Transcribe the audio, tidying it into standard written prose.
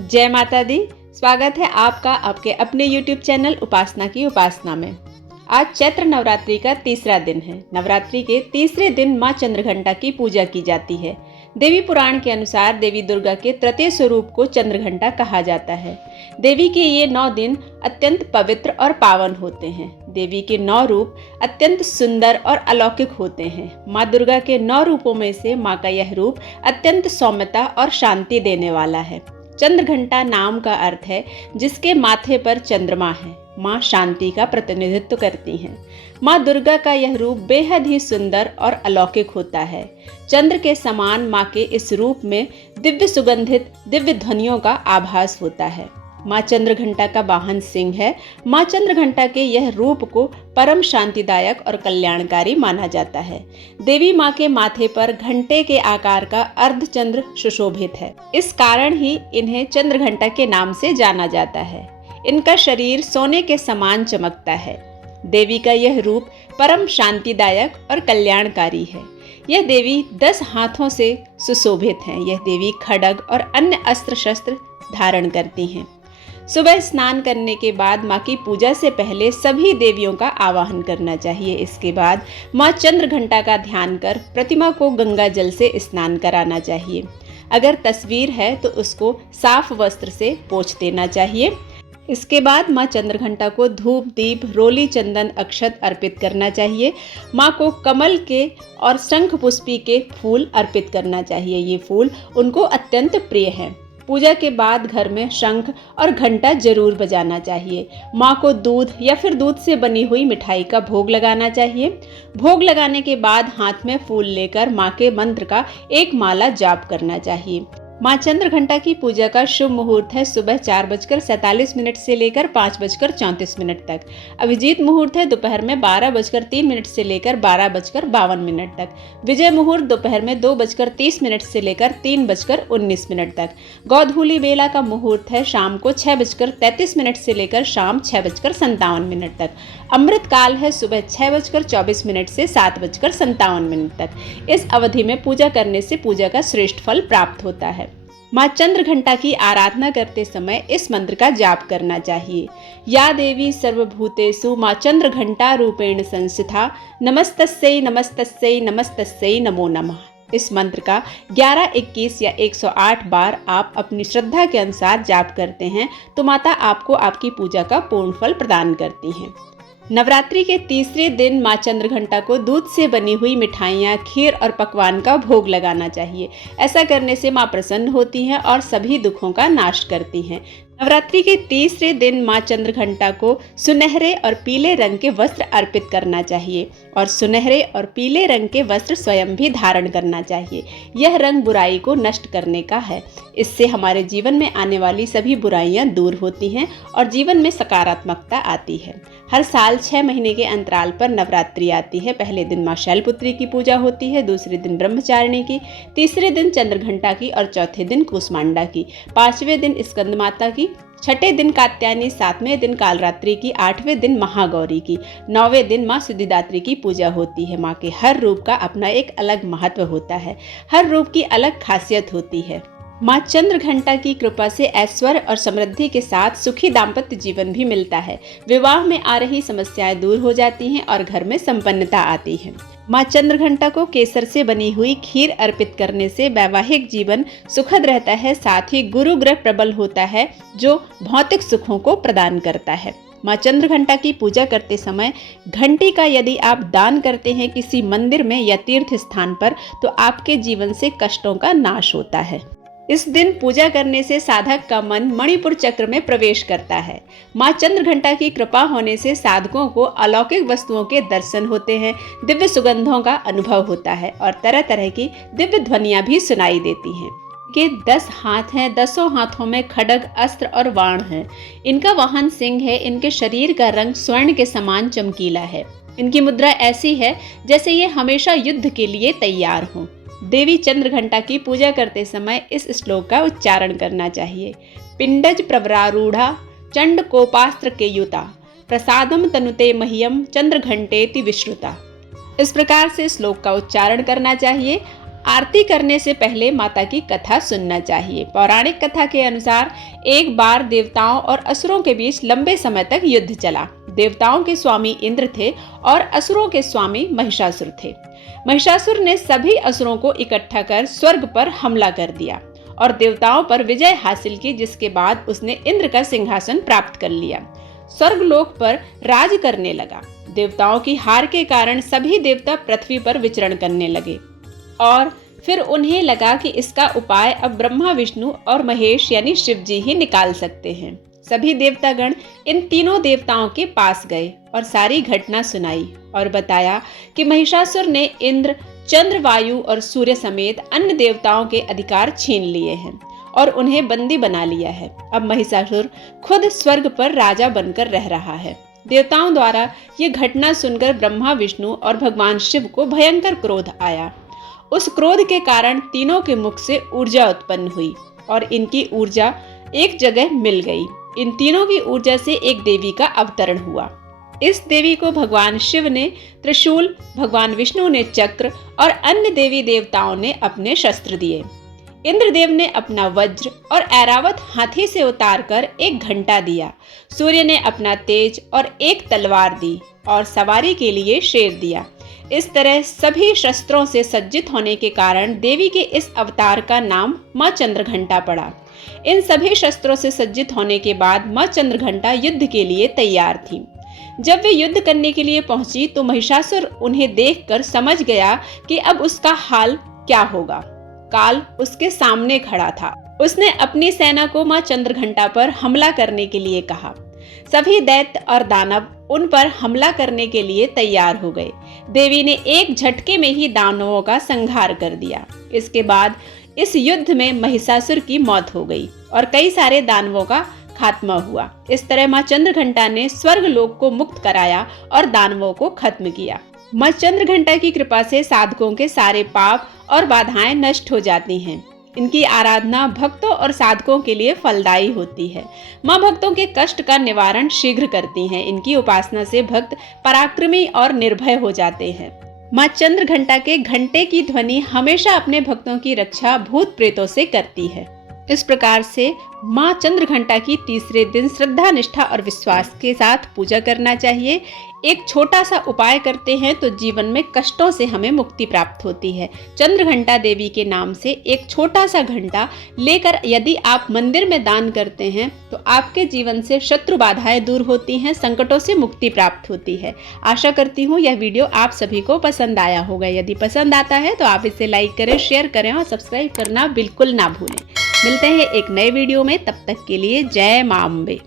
जय माता दी। स्वागत है आपका आपके अपने YouTube चैनल उपासना की उपासना में। आज चैत्र नवरात्रि का तीसरा दिन है। नवरात्रि के तीसरे दिन माँ चंद्रघंटा की पूजा की जाती है। देवी पुराण के अनुसार देवी दुर्गा के तृतीय स्वरूप को चंद्रघंटा कहा जाता है। देवी के ये 9 दिन अत्यंत पवित्र और पावन होते हैं। देवी के 9 रूप अत्यंत सुंदर और अलौकिक होते हैं। माँ दुर्गा के 9 रूपों में से माँ का यह रूप अत्यंत सौम्यता और शांति देने वाला है। चंद्रघंटा नाम का अर्थ है जिसके माथे पर चंद्रमा है। माँ शांति का प्रतिनिधित्व करती हैं। माँ दुर्गा का यह रूप बेहद ही सुंदर और अलौकिक होता है। चंद्र के समान माँ के इस रूप में दिव्य सुगंधित दिव्य ध्वनियों का आभास होता है। माँ चंद्रघंटा का वाहन सिंह है। माँ चंद्रघंटा के यह रूप को परम शांतिदायक और कल्याणकारी माना जाता है। देवी माँ के माथे पर घंटे के आकार का अर्धचंद्र सुशोभित है। इस कारण ही इन्हें चंद्रघंटा के नाम से जाना जाता है। इनका शरीर सोने के समान चमकता है। देवी का यह रूप परम शांतिदायक और कल्याणकारी है। यह देवी 10 हाथों से सुशोभित है। यह देवी खड्ग और अन्य अस्त्र शस्त्र धारण करती हैं। सुबह स्नान करने के बाद माँ की पूजा से पहले सभी देवियों का आवाहन करना चाहिए। इसके बाद माँ चंद्रघंटा का ध्यान कर प्रतिमा को गंगा जल से स्नान कराना चाहिए। अगर तस्वीर है तो उसको साफ वस्त्र से पोंछ देना चाहिए। इसके बाद माँ चंद्रघंटा को धूप दीप रोली चंदन अक्षत अर्पित करना चाहिए। माँ को कमल के और शंख पुष्पी के फूल अर्पित करना चाहिए। ये फूल उनको अत्यंत प्रिय हैं। पूजा के बाद घर में शंख और घंटा जरूर बजाना चाहिए। माँ को दूध या फिर दूध से बनी हुई मिठाई का भोग लगाना चाहिए। भोग लगाने के बाद हाथ में फूल लेकर माँ के मंत्र का एक माला जाप करना चाहिए। माँ चंद्रघंटा की पूजा का शुभ मुहूर्त है सुबह 4:47 से लेकर 5:34 तक। अभिजीत मुहूर्त है दोपहर में 12:03 से लेकर 12:52 तक। विजय मुहूर्त दोपहर में 2:30 से लेकर 3:19 तक। गौधूली बेला का मुहूर्त है शाम को 6:33 से लेकर शाम 6:57 तक। अमृत काल है सुबह 6:24 से 7:57 तक। इस अवधि में पूजा करने से पूजा का श्रेष्ठ फल प्राप्त होता है। माँ चंद्रघंटा की आराधना करते समय इस मंत्र का जाप करना चाहिए। या देवी सर्वभूतेषु माँ चंद्रघंटा रूपेण संस्थिता नमस्तस्यै नमस्तस्यै नमस्तस्यै नमो नमः। इस मंत्र का 11, 21 या 108 बार आप अपनी श्रद्धा के अनुसार जाप करते हैं तो माता आपको आपकी पूजा का पूर्ण फल प्रदान करती हैं। नवरात्रि के तीसरे दिन माँ चंद्रघंटा को दूध से बनी हुई मिठाइयाँ, खीर और पकवान का भोग लगाना चाहिए। ऐसा करने से माँ प्रसन्न होती हैं और सभी दुखों का नाश करती हैं। नवरात्रि के तीसरे दिन माँ चंद्रघंटा को सुनहरे और पीले रंग के वस्त्र अर्पित करना चाहिए और सुनहरे और पीले रंग के वस्त्र स्वयं भी धारण करना चाहिए। यह रंग बुराई को नष्ट करने का है। इससे हमारे जीवन में आने वाली सभी बुराइयां दूर होती हैं और जीवन में सकारात्मकता आती है। हर साल 6 महीने के अंतराल पर नवरात्रि आती है। पहले दिन माँ शैलपुत्री की पूजा होती है, दूसरे दिन ब्रह्मचारिणी की, तीसरे दिन चंद्रघंटा की और चौथे दिन कूष्मांडा की, 5वें दिन स्कंद माता की, 6ठे दिन कात्यायनी, 7वें दिन कालरात्रि की, 8वें दिन महागौरी की, 9वें दिन माँ सिद्धिदात्री की पूजा होती है। माँ के हर रूप का अपना एक अलग महत्व होता है। हर रूप की अलग खासियत होती है। माँ चंद्रघंटा की कृपा से ऐश्वर्य और समृद्धि के साथ सुखी दाम्पत्य जीवन भी मिलता है। विवाह में आ रही समस्याएं दूर हो जाती हैं और घर में संपन्नता आती है। माँ चंद्रघंटा को केसर से बनी हुई खीर अर्पित करने से वैवाहिक जीवन सुखद रहता है। साथ ही गुरु ग्रह प्रबल होता है जो भौतिक सुखों को प्रदान करता है। माँ चंद्रघंटा की पूजा करते समय घंटी का यदि आप दान करते हैं किसी मंदिर में या तीर्थ स्थान पर तो आपके जीवन से कष्टों का नाश होता है। इस दिन पूजा करने से साधक का मन मणिपुर चक्र में प्रवेश करता है। माँ चंद्रघंटा की कृपा होने से साधकों को अलौकिक वस्तुओं के दर्शन होते हैं, दिव्य सुगंधों का अनुभव होता है और तरह तरह की दिव्य ध्वनियाँ भी सुनाई देती हैं। के 10 हाथ हैं, 10 हाथों में खड्ग अस्त्र और बाण हैं। इनका वाहन सिंह है। इनके शरीर का रंग स्वर्ण के समान चमकीला है। इनकी मुद्रा ऐसी है जैसे ये हमेशा युद्ध के लिए तैयार हों। देवी चंद्रघंटा की पूजा करते समय इस श्लोक का उच्चारण करना चाहिए। पिंडज प्रवरारूढ़ा चंड कोपास्त्र के युता प्रसादम तनुते मह्यम चंद्रघंटेति विश्रुता। इस प्रकार से श्लोक का उच्चारण करना चाहिए। आरती करने से पहले माता की कथा सुनना चाहिए। पौराणिक कथा के अनुसार एक बार देवताओं और असुरों के बीच लंबे समय तक युद्ध चला। देवताओं के स्वामी इंद्र थे और असुरों के स्वामी महिषासुर थे। महिषासुर ने सभी असुरों को इकट्ठा कर स्वर्ग पर हमला कर दिया और देवताओं पर विजय हासिल की, जिसके बाद उसने इंद्र का सिंहासन प्राप्त कर लिया। स्वर्गलोक पर राज करने लगा। देवताओं की हार के कारण सभी देवता पृथ्वी पर विचरण करने लगे और फिर उन्हें लगा कि इसका उपाय अब ब्रह्मा, विष्णु और महेश यानी शिव जी ही निकाल सकते हैं। सभी देवतागण इन तीनों देवताओं के पास गए और सारी घटना सुनाई और बताया कि महिषासुर ने इंद्र, चंद्र, वायु और सूर्य समेत अन्य देवताओं के अधिकार छीन लिए हैं और उन्हें बंदी बना लिया है। अब महिषासुर खुद स्वर्ग पर राजा बनकर रह रहा है। देवताओं द्वारा ये घटना सुनकर ब्रह्मा, विष्णु और भगवान शिव को भयंकर क्रोध आया। उस क्रोध के कारण तीनों के मुख से ऊर्जा उत्पन्न हुई और इनकी ऊर्जा एक जगह मिल गई। इन तीनों की ऊर्जा से एक देवी का अवतरण हुआ। इस देवी को भगवान शिव ने त्रिशूल, भगवान विष्णु ने चक्र और अन्य देवी देवताओं ने अपने शस्त्र दिए। इंद्रदेव ने अपना वज्र और ऐरावत हाथी से उतारकर एक घंटा दिया। सूर्य ने अपना तेज और एक तलवार दी और सवारी के लिए शेर दिया। इस तरह सभी शस्त्रों से सज्जित होने के कारण देवी के इस अवतार का नाम मां चंद्रघंटा पड़ा। इन सभी शस्त्रों से सज्जित होने के बाद मां चंद्रघंटा युद्ध के लिए तैयार थी। जब वे युद्ध करने के लिए पहुंची तो महिषासुर उन्हें देखकर समझ गया कि अब उसका हाल क्या होगा। काल उसके सामने खड़ा था। उसने अपनी सेना को मां चंद्रघंटा पर हमला करने के लिए कहा। सभी दैत्य और दानव उन पर हमला करने के लिए तैयार हो गए। देवी ने एक झटके में ही दानवों का संहार कर दिया। इसके बाद इस युद्ध में महिषासुर की मौत हो गई और कई सारे दानवों का खात्मा हुआ। इस तरह मां चंद्रघंटा ने स्वर्ग लोक को मुक्त कराया और दानवों को खत्म किया। मां चंद्रघंटा की कृपा से साधकों के सारे पाप और बाधाएं नष्ट हो जाती हैं। इनकी आराधना भक्तों और साधकों के लिए फलदायी होती है। मां भक्तों के कष्ट का निवारण शीघ्र करती हैं। इनकी उपासना से भक्त पराक्रमी और निर्भय हो जाते हैं। मां चंद्रघंटा के घंटे की ध्वनि हमेशा अपने भक्तों की रक्षा भूत प्रेतों से करती है। इस प्रकार से मां चंद्रघंटा की तीसरे दिन श्रद्धा, निष्ठा और विश्वास के साथ पूजा करना चाहिए। एक छोटा सा उपाय करते हैं तो जीवन में कष्टों से हमें मुक्ति प्राप्त होती है। चंद्रघंटा देवी के नाम से एक छोटा सा घंटा लेकर यदि आप मंदिर में दान करते हैं तो आपके जीवन से शत्रु बाधाएं दूर होती हैं, संकटों से मुक्ति प्राप्त होती है। आशा करती हूँ यह वीडियो आप सभी को पसंद आया होगा। यदि पसंद आता है तो आप इसे लाइक करें, शेयर करें और सब्सक्राइब करना बिल्कुल ना भूलें। मिलते हैं एक नए वीडियो में, तब तक के लिए जय मां अम्बे।